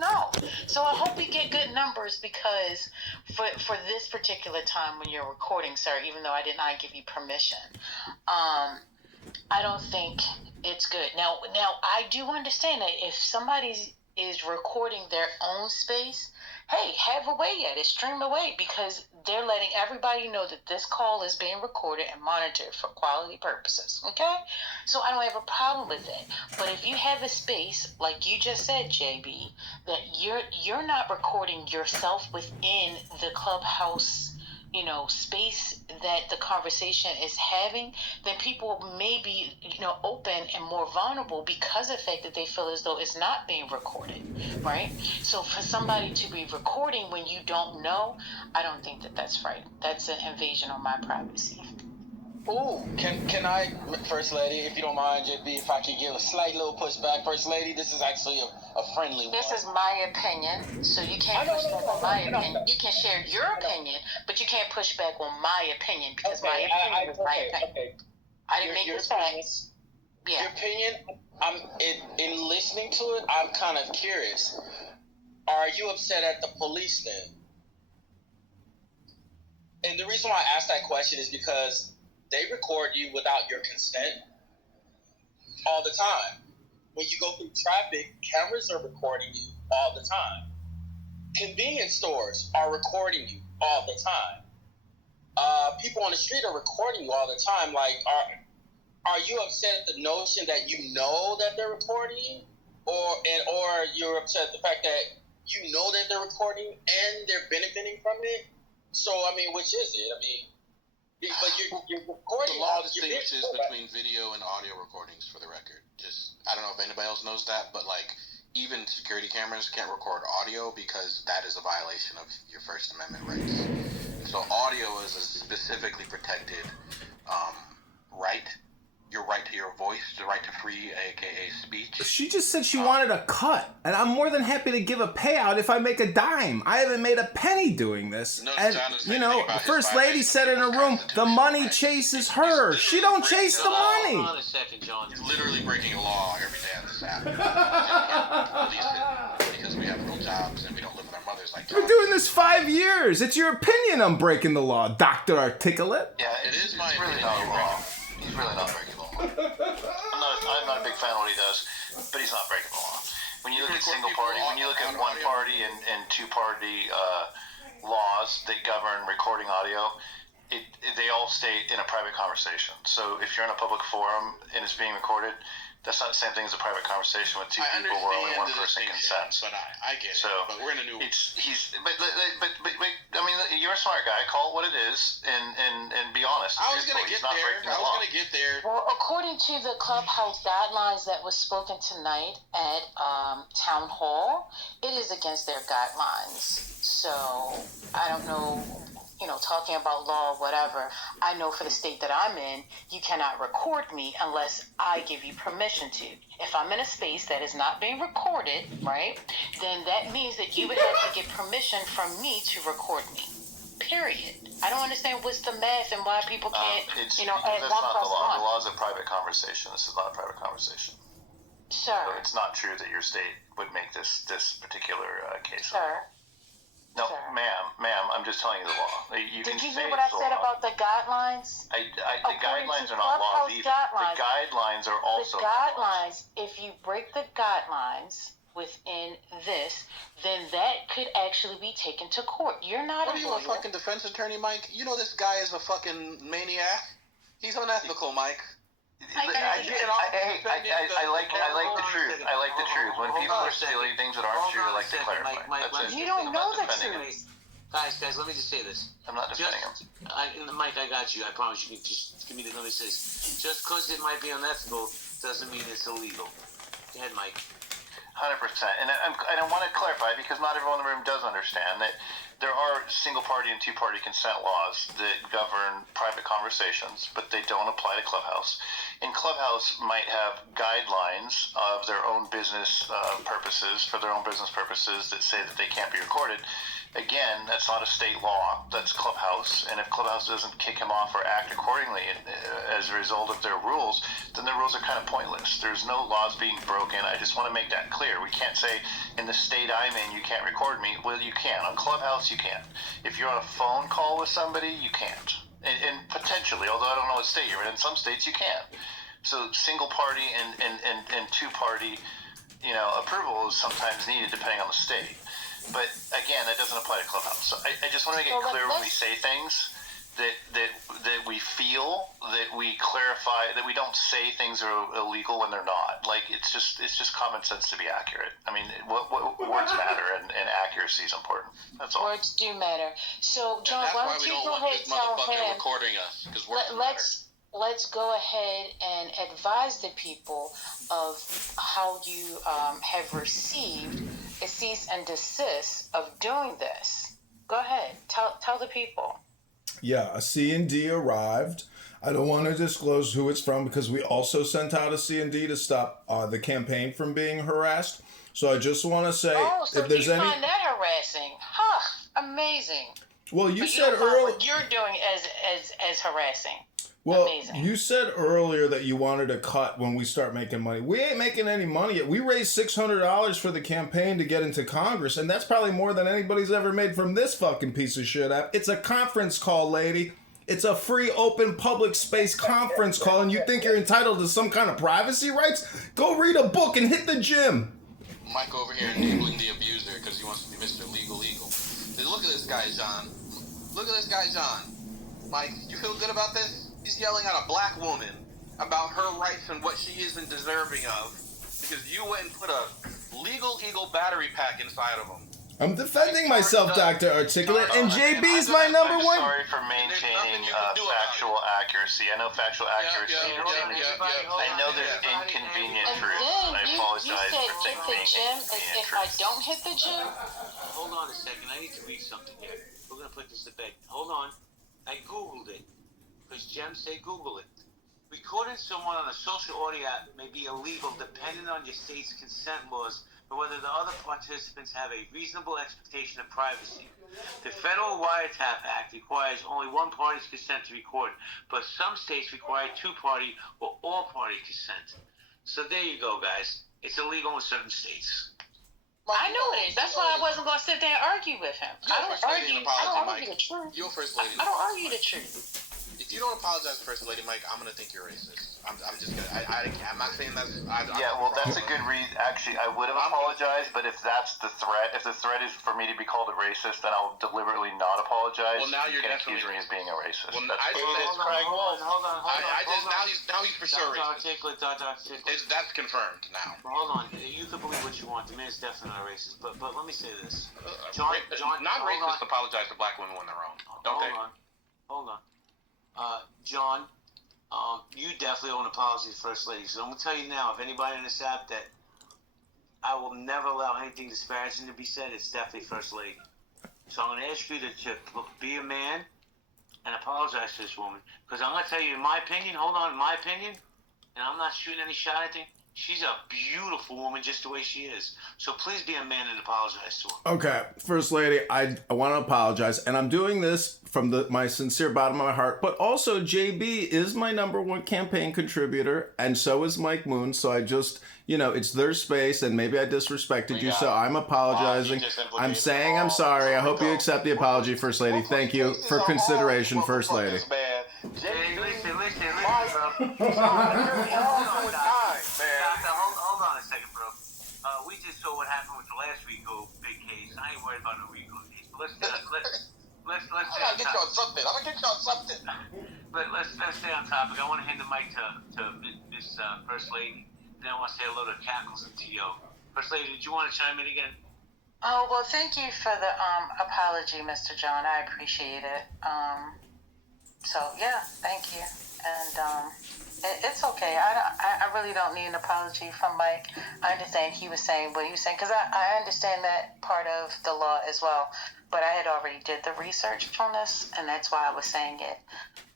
No. So I hope we get good numbers because for this particular time when you're recording, sir, even though I did not give you permission, I don't think it's good. Now I do understand that if somebody is recording their own space, hey, have a way at it, stream away, because they're letting everybody know that this call is being recorded and monitored for quality purposes. Okay, so I don't have a problem with it. But if you have a space like you just said, JB, that you're not recording yourself within the clubhouse, space that the conversation is having, then people may be, open and more vulnerable because of the fact that they feel as though it's not being recorded, right? So for somebody to be recording when you don't know, I don't think that that's right. That's an invasion on my privacy. Ooh, can I, First Lady, if you don't mind, JB, if I could give a slight little pushback, First Lady, this is actually a friendly one. This is my opinion, so you can't push back on my opinion. You can share your opinion, but you can't push back on my opinion because my opinion is my opinion. Okay. I didn't make the facts. Yeah. Your opinion, in listening to it, I'm kind of curious. Are you upset at the police then? And the reason why I asked that question is because they record you without your consent all the time. When you go through traffic, cameras are recording you all the time. Convenience stores are recording you all the time. People on the street are recording you all the time. Like, are you upset at the notion that you know that they're recording you, or you're upset at the fact that you know that they're recording and they're benefiting from it? So, I mean, which is it? I mean, but you're recording. The law distinguishes between video and audio recordings, for the record. I don't know if anybody else knows that, but even security cameras can't record audio because that is a violation of your First Amendment rights. So audio is a specifically protected right. Your right to your voice, the right to free, aka speech. She just said she wanted a cut, and I'm more than happy to give a payout if I make a dime. I haven't made a penny doing this. And, the First Lady said in her room, the money chases her. She don't chase the money. Hold on a second, John. He's literally breaking a law every day on this app. Because we have no jobs and we don't live with our mothers like We're doing this 5 years. It's your opinion I'm breaking the law, Dr. Articulate. Yeah, it is my opinion. Really not a law. He's really not breaking the law. I'm not a big fan of what he does, but he's not breaking the law. When you look at single party, when you look at one party and two party laws that govern recording audio, they all state in a private conversation. So if you're in a public forum and it's being recorded, that's not the same thing as a private conversation with two people where only one person consents. But I get it. So but we're in a new. But I mean, you're a smart guy. Call it what it is, and be honest. I was gonna get there. Well, according to the clubhouse guidelines that was spoken tonight at town hall, it is against their guidelines. So I don't know. Talking about law or whatever, I know for the state that I'm in, you cannot record me unless I give you permission to. If I'm in a space that is not being recorded, right, then that means that you would have to get permission from me to record me. Period. I don't understand what's the math and why people can't, add that's 1 not plus the law. 1. The law is a private conversation. This is not a private conversation. Sir. So it's not true that your state would make this particular case. Sir. No, ma'am, I'm just telling you the law. Did you hear what I said about the guidelines? The guidelines are not laws either. The guidelines are also the guidelines. If you break the guidelines within this, then that could actually be taken to court. You're not What are you, a fucking defense attorney, Mike? You know this guy is a fucking maniac. He's unethical, Mike. I like the truth. I like the truth. When people are stealing things that aren't true, I like to clarify. You don't know the truth. Guys, let me just say this. I'm not defending him. Mike, I got you. I promise you. Just give me the. Let me say this. Just because it might be unethical doesn't mean it's illegal. Go ahead, Mike. 100%. And I want to clarify because not everyone in the room does understand that there are single-party and two-party consent laws that govern private conversations, but they don't apply to Clubhouse. And Clubhouse might have guidelines of their own business purposes, for their own business purposes, that say that they can't be recorded. Again, that's not a state law. That's Clubhouse. And if Clubhouse doesn't kick him off or act accordingly as a result of their rules, then the rules are kind of pointless. There's no laws being broken. I just want to make that clear. We can't say in the state I'm in, you can't record me. Well, you can. On Clubhouse, you can. If you're on a phone call with somebody, you can't. And potentially, although I don't know what state you're in some states you can. So single party and two-party, approval is sometimes needed depending on the state. But again, that doesn't apply to Clubhouse. So I just want to make it clear when we say things that we feel, that we clarify, that we don't say things are illegal when they're not. Like it's just common sense to be accurate. I mean, what words matter, and accuracy is important. That's all. Words do matter. So, John, why don't you go ahead and tell him? Recording us, because Let's go ahead and advise the people of how you have received a cease and desist of doing this. Go ahead. Tell the people. Yeah, a C&D arrived. I don't want to disclose who it's from because we also sent out a C&D to stop the campaign from being harassed. So I just want to say, so if there's you find that harassing? Amazing. Well, you said earlier what you're doing as harassing. Well, amazing. You said earlier that you wanted a cut when we start making money. We ain't making any money yet. We raised $600 for the campaign to get into Congress, and that's probably more than anybody's ever made from this fucking piece of shit app. It's a conference call, lady. It's a free, open, public space conference call, and you think you're entitled to some kind of privacy rights? Go read a book and hit the gym. Mike over here enabling the abuser because he wants to be Mr. Legal. Look at this guy, John. Mike, you feel good about this? He's yelling at a black woman about her rights and what she isn't deserving of because you went and put a legal eagle battery pack inside of him. I'm defending myself, Dr. Articulate, and JB's my number one. I'm sorry for maintaining factual accuracy. I know factual accuracy. I know there's inconvenient truths, and I apologize for being inconvenient if I don't hit the gym. Hold on a second. I need to read something here. We're going to put this to bed. Hold on. I Googled it. Because Jem say Google it. Recording someone on a social audio app may be illegal depending on your state's consent laws or whether the other participants have a reasonable expectation of privacy. The Federal Wiretap Act requires only one party's consent to record, but some states require two-party or all-party consent. So there you go, guys. It's illegal in certain states. I know it is. That's why I wasn't going to sit there and argue with him. I don't argue the truth. You're first lady. I don't argue the truth. If you don't apologize to First Lady Mike, I'm gonna think you're racist. I'm just gonna. I'm not saying that's. That's a good reason. Actually, I would have apologized, but if that's the threat, if the threat is for me to be called a racist, then I'll deliberately not apologize. Well, now you're definitely accuse me as being a racist. Well, hold on. Now he's for sure racist. That's confirmed now. Hold on. You can believe what you want. The man's definitely not racist. But let me say this. John, not racists apologize to black women when they're wrong. Don't they? Hold on. John, you definitely owe an apology to First Lady. So I'm going to tell you now, if anybody in this app that I will never allow anything disparaging to be said, it's definitely First Lady. So I'm going to ask you to be a man and apologize to this woman. Because I'm going to tell you, in my opinion, and I'm not shooting any shot at her, she's a beautiful woman just the way she is. So please be a man and apologize to her. Okay, First Lady, I want to apologize. And I'm doing this from my sincere bottom of my heart. But also, JB is my number one campaign contributor. And so is Mike Moon. So I just, it's their space. And maybe I disrespected you. So I'm apologizing. I'm saying I'm sorry. I hope you accept the apology, First Lady. Thank you for consideration, First Lady. Hey, listen, bro. Hold on a second, bro. We just saw what happened with the last RICO big case. I ain't worried about no RICO case. But let's I'm gonna get you on something. But let's stay on topic. I want to hand the mic to Miss First Lady. Then I want to say hello to Cackles and T.O. First Lady, did you want to chime in again? Oh, well, thank you for the apology, Mr. John. I appreciate it. So, yeah, thank you. And it's okay. I really don't need an apology from Mike. I understand he was saying what he was saying, because I understand that part of the law as well. But I had already did the research on this, and that's why I was saying it.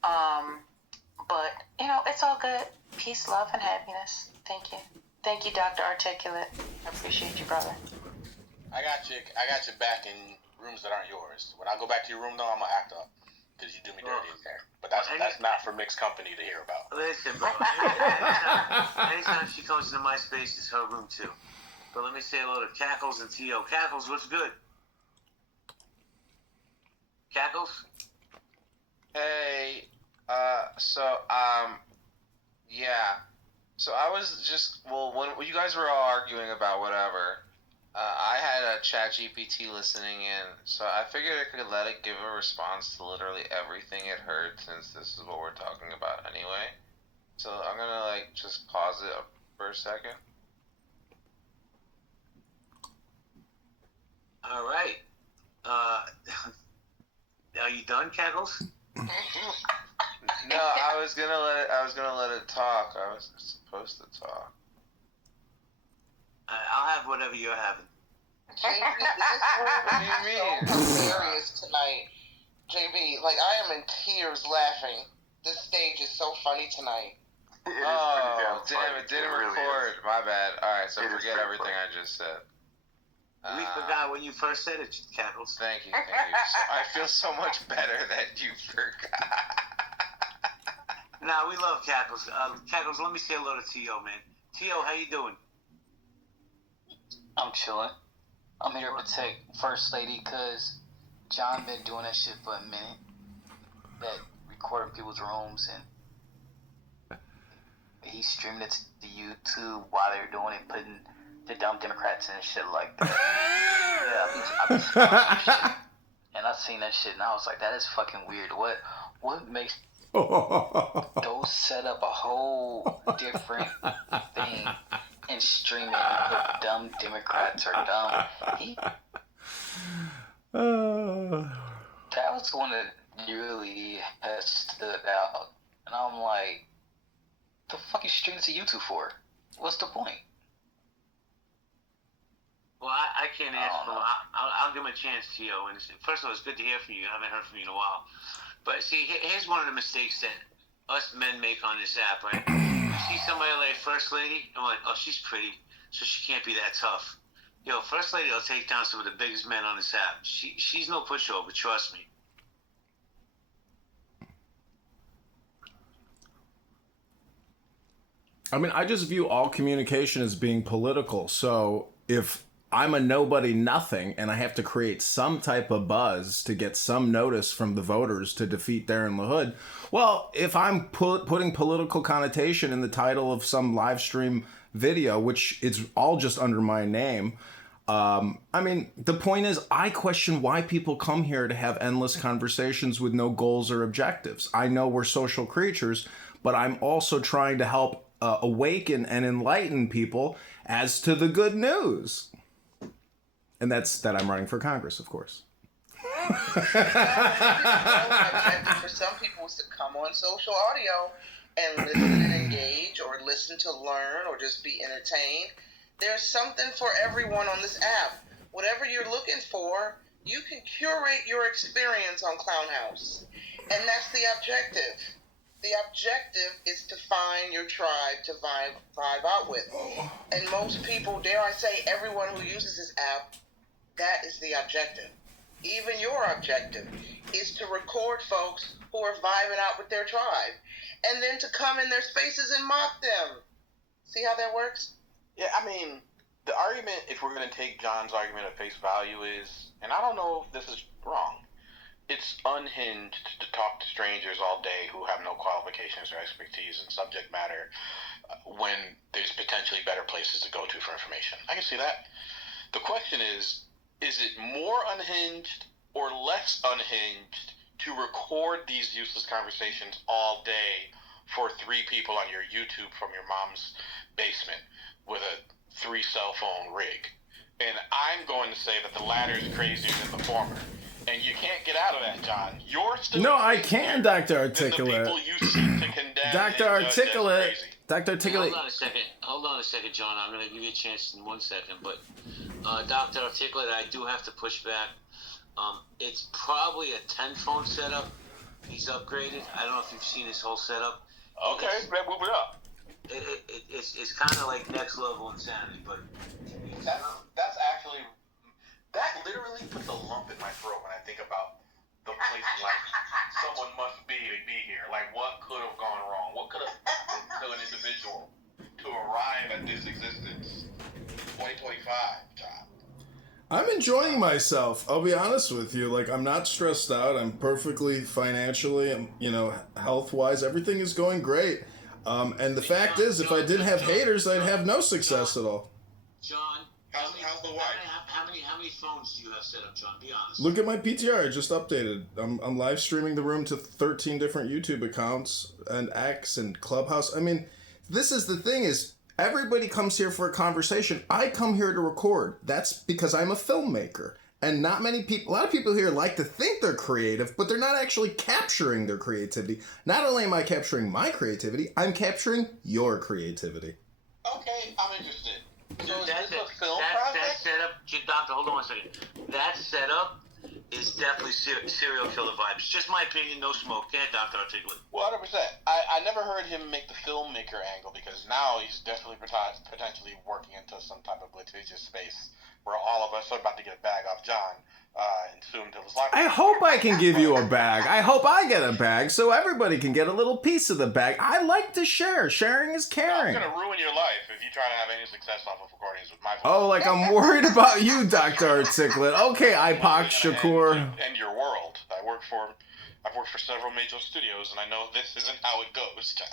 But, it's all good. Peace, love, and happiness. Thank you. Thank you, Dr. Articulate. I appreciate you, brother. I got you back in rooms that aren't yours. When I go back to your room, though, I'm gonna act up because you do me dirty in there. But that's not for mixed company to hear about. Listen, bro. Anytime she comes into my space, it's her room too. But let me say hello to Cackles and T.O. Cackles, what's good? Cackles? Hey, yeah. So I was just, when you guys were all arguing about whatever, I had a chat GPT listening in, so I figured I could let it give a response to literally everything it heard, since this is what we're talking about anyway. So I'm gonna, just pause it for a second. All right. Are you done, Cackles? No, I was gonna let it talk. I was supposed to talk. I'll have whatever you're having. JB, What do you mean? so hilarious tonight. JB, I am in tears laughing. This stage is so funny tonight. Oh, damn, it didn't record. My bad. Alright, so forget everything I just said. We forgot when you first said it, Cackles. Thank you. I feel so much better that you forgot. Nah, we love Cackles. Cackles, let me say hello to T.O., man. T.O., how you doing? I'm chilling. I'm here to protect First Lady because John been doing that shit for a minute. That recording people's rooms, and he's streaming it to YouTube while they're doing it, putting the dumb Democrats and shit like that. Yeah, I've been shit. And I seen that shit and I was like, that is fucking weird. What makes those set up a whole different thing and stream it and put dumb Democrats or dumb? That was one that really has stood out. And I'm like, the fuck you streaming to YouTube for? What's the point? Well, I can't answer for him. I'll give him a chance, T.O. And first of all, it's good to hear from you. I haven't heard from you in a while. But see, here's one of the mistakes that us men make on this app, right? You see somebody like First Lady, and we're like, oh, she's pretty, so she can't be that tough. Yo, First Lady will take down some of the biggest men on this app. She's no pushover, trust me. I mean, I just view all communication as being political. So if I'm a nobody nothing and I have to create some type of buzz to get some notice from the voters to defeat Darren LaHood, well, if I'm putting political connotation in the title of some live stream video, which is all just under my name, I mean, the point is, I question why people come here to have endless conversations with no goals or objectives. I know we're social creatures, but I'm also trying to help awaken and enlighten people as to the good news. And that's that I'm running for Congress, of course. For some people is to come on social audio and listen and engage, or listen to learn, or just be entertained. There's something for everyone on this app. Whatever you're looking for, you can curate your experience on Clown House. And that's the objective. The objective is to find your tribe to vibe out with. And most people, dare I say, everyone who uses this app, that is the objective. Even your objective is to record folks who are vibing out with their tribe, and then to come in their spaces and mock them. See how that works? Yeah, I mean, the argument, if we're going to take John's argument at face value, is, and I don't know if this is wrong, it's unhinged to talk to strangers all day who have no qualifications or expertise in subject matter when there's potentially better places to go to for information. I can see that. The question is it more unhinged or less unhinged to record these useless conversations all day for 3 people on your YouTube from your mom's basement with a 3 cell phone rig? And I'm going to say that the latter is crazier than the former. And you can't get out of that, John. You're still No, I can, Dr. Articulate. The people you seem to condemn. Dr. Articulate. Dr. Articulate. Hold on a second, John. I'm going to give you a chance in 1 second. But, Dr. Articulate, I do have to push back. It's probably a 10-phone setup. He's upgraded. I don't know if you've seen his whole setup. Okay, man, move it up. It's kind of like next level insanity, but that's actually That literally puts a lump in my throat when I think about the place like someone must be here. Like, what could have gone wrong? What could have happened to an individual to arrive at this existence? 2025, John. I'm enjoying myself. I'll be honest with you. Like, I'm not stressed out. I'm perfectly financially and, health-wise, everything is going great. And the fact is, if I didn't have haters, I'd have no success at all. John, how's the wife? How many phones do you have set up, John? Be honest. Look at my PTR. I just updated. I'm live streaming the room to 13 different YouTube accounts and X and Clubhouse. I mean, this is the thing is, everybody comes here for a conversation. I come here to record. That's because I'm a filmmaker. And not many people, a lot of people here like to think they're creative, but they're not actually capturing their creativity. Not only am I capturing my creativity, I'm capturing your creativity. Okay, I'm interested. So is That this a film project? setup, Doctor, hold on one second. That setup is definitely serial killer vibes. Just my opinion, no smoke. Yeah, Dr. Articulate. Well, 100%. I never heard him make the filmmaker angle because now he's definitely potentially working into some type of litigious space where all of us are about to get a bag off John and soon till his life. I hope I can give you a bag. I hope I get a bag so everybody can get a little piece of the bag. I like to share. Sharing is caring. I'm going to ruin your life if you try to have any success off of recordings with my voice. Oh, like I'm worried about you, Dr. Articulate. Okay, Ipak Shakur. And your world. I've worked for several major studios, and I know this isn't how it goes, John.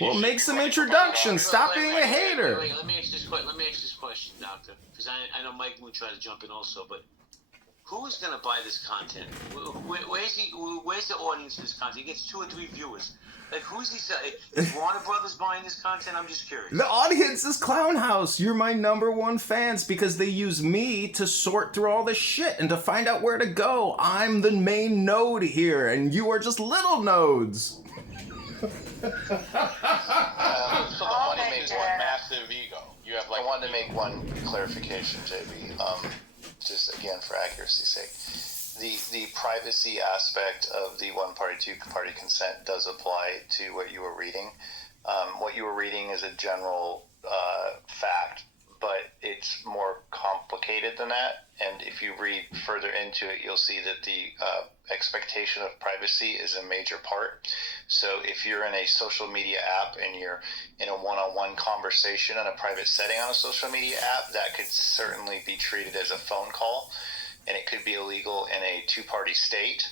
Well, make some introductions. Stop being a hater. Wait, let me ask this question, Doctor, because I know Mike Moon tried to jump in also, but who is going to buy this content? Where's the audience for this content? He gets 2 or 3 viewers. Like, who's he? Is Warner Brothers buying this content? I'm just curious. The audience is Clown House. You're my #1 fans because they use me to sort through all this shit and to find out where to go. I'm the main node here, and you are just little nodes. So the money makes one massive ego. You have I wanted to make one clarification, JB. Just again for accuracy's sake. The privacy aspect of the one-party, two-party consent does apply to what you were reading. What you were reading is a general fact, but it's more complicated than that. And if you read further into it, you'll see that the expectation of privacy is a major part. So if you're in a social media app and you're in a one-on-one conversation in a private setting on a social media app, that could certainly be treated as a phone call. And it could be illegal in a two-party state,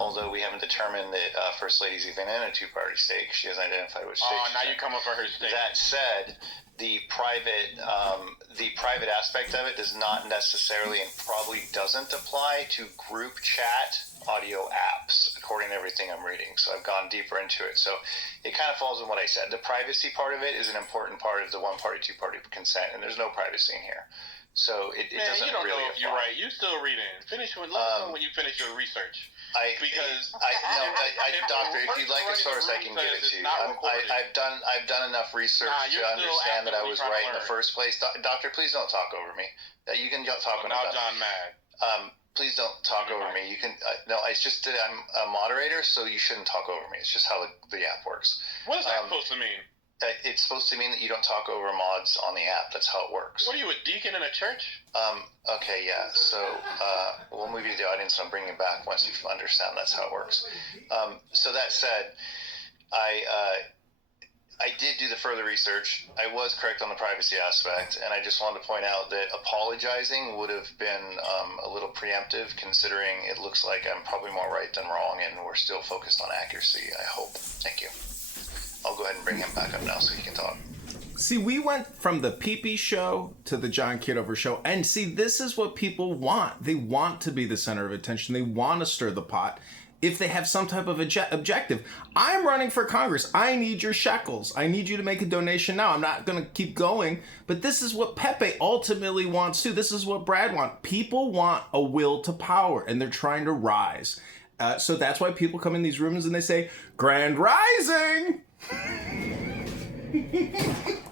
although we haven't determined that First Lady's even in a two-party state. She hasn't identified which state. Oh, now you come up for her state. That said, the private aspect of it does not necessarily and probably doesn't apply to group chat audio apps, according to everything I'm reading. So I've gone deeper into it. So it kind of falls in what I said. The privacy part of it is an important part of the one-party, two-party consent, and there's no privacy in here. So it Man, doesn't you don't really know if you're right. You still reading. Finish when you finish your research. Doctor, if you'd like a source, I can give it to you. I've done enough research to understand that I was right in the first place. Doctor, please don't talk over me. You can talk when I'm done. Now John mad. Please don't talk over me. You can no. It's just that I'm a moderator, so you shouldn't talk over me. It's just how the app works. What is that supposed to mean? It's supposed to mean that you don't talk over mods on the app. That's how it works. What are you, a deacon in a church? Okay, yeah. So we'll move you to the audience and I'll bring you back once you understand that's how it works. So that said, I did do the further research. I was correct on the privacy aspect, and I just wanted to point out that apologizing would have been a little preemptive, considering it looks like I'm probably more right than wrong, and we're still focused on accuracy, I hope. Thank you. I'll go ahead and bring him back up now so he can talk. See, we went from the Pee-Pee show to the John Kitover show, and see, this is what people want. They want to be the center of attention. They want to stir the pot if they have some type of objective. I'm running for Congress. I need your shekels. I need you to make a donation now. I'm not going to keep going, but this is what Pepe ultimately wants too. This is what Brad wants. People want a will to power, and they're trying to rise. So that's why people come in these rooms and they say, Grand Rising!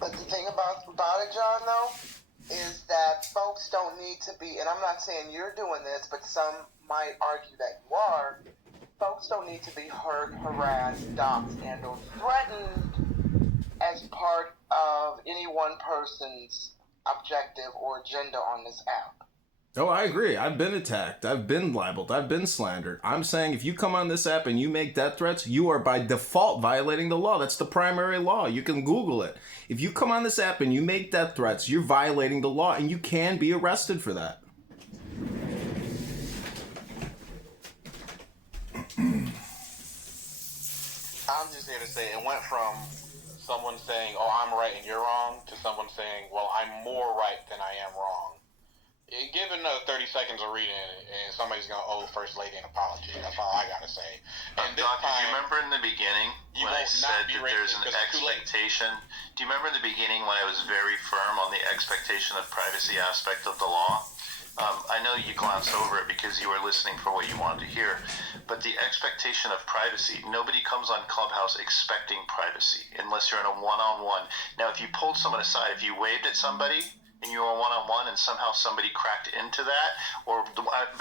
But the thing about it, John, though, is that folks don't need to be, and I'm not saying you're doing this, but some might argue that you are, folks don't need to be hurt, harassed, doxxed, and or threatened as part of any one person's objective or agenda on this app. Oh, I agree. I've been attacked. I've been libeled. I've been slandered. I'm saying if you come on this app and you make death threats, you are by default violating the law. That's the primary law. You can Google it. If you come on this app and you make death threats, you're violating the law and you can be arrested for that. I'm just here to say it went from someone saying, "Oh, I'm right and you're wrong," to someone saying, "Well, I'm more right than I am wrong." Give it another 30 seconds of reading it, and somebody's going to owe First Lady an apology. That's all I got to say. And this Doc, time, do you remember in the beginning when I said that there's an expectation? Do you remember in the beginning when I was very firm on the expectation of privacy aspect of the law? I know you glanced over it because you were listening for what you wanted to hear, but the expectation of privacy, nobody comes on Clubhouse expecting privacy unless you're in a one-on-one. Now, if you pulled someone aside, if you waved at somebody and you were one-on-one and somehow somebody cracked into that, or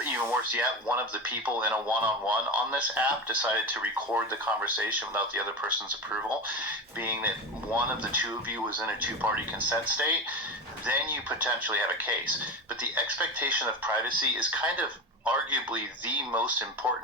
even worse yet, one of the people in a one-on-one on this app decided to record the conversation without the other person's approval, being that one of the two of you was in a two-party consent state, then you potentially have a case. But the expectation of privacy is kind of arguably the most important